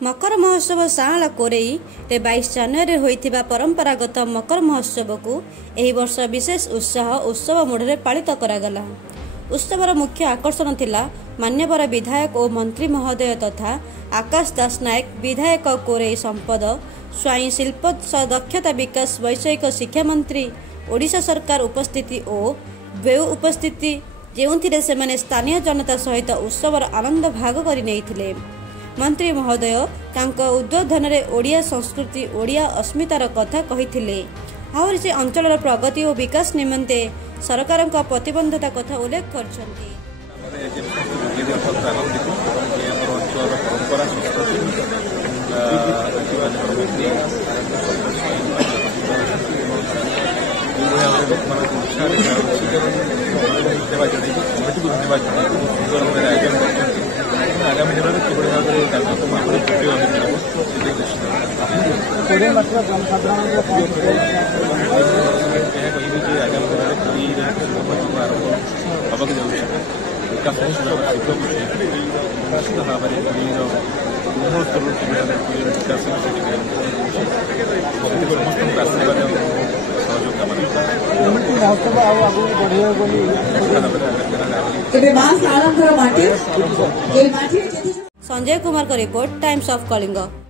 मकर महोत्सव साला कोरेई 22 जनवरी होइथिबा परंपरागत मकर महोत्सव को एही वर्ष विशेष उत्सव मोड़े पालित करागला। उत्सवर मुख्य आकर्षण थिला मान्यवर विधायक और मंत्री महोदय तथा आकाश दास नायक विधायक कोरेई संपद स्वाई शिल्प दक्षता विकास वैषयिक शिक्षा मंत्री ओडिशा सरकार उपस्थिति और बेउ उपस्थिति जेउथिरे सेमाने स्थानीय जनता सहित उत्सवर आनंद भाग करि नेइथिले। मंत्री महोदय तांको उद्बोधन में ओडिया संस्कृति ओडिया अस्मितार कथा कहिथिले। आहरी से अंचल प्रगति और विकास निमंते सरकार प्रतिबद्धता कथा उल्लेख करछन्ति। आगामी दिन में किभଳି भाବରେ କାର୍ଯ୍ୟକ୍ରମ ଉପରେ ଭିଡ଼ିଓ ଆମେ କରିବୁ ସେଥିପାଇଁ ଏହା କହିବି ଯେ ଆଗାମୀ ଦିନରେ ପୁରୀରେ ନିର୍ବାଚନ ଆରମ୍ଭ ହେବାକୁ ଯାଉଛି। ବିକାଶ ନିଶ୍ଚିତ ଭାବରେ ପୁରୀର ପୂର୍ବସ୍ତରରୁ କିଭଳି ଭାବରେ ପୁରୀର ବିକାଶ ସେଠି ସମସ୍ତଙ୍କୁ ଆଶୀର୍ବାଦ ସହଯୋଗ କାମନା संजय कुमार का रिपोर्ट टाइम्स ऑफ कलिंग।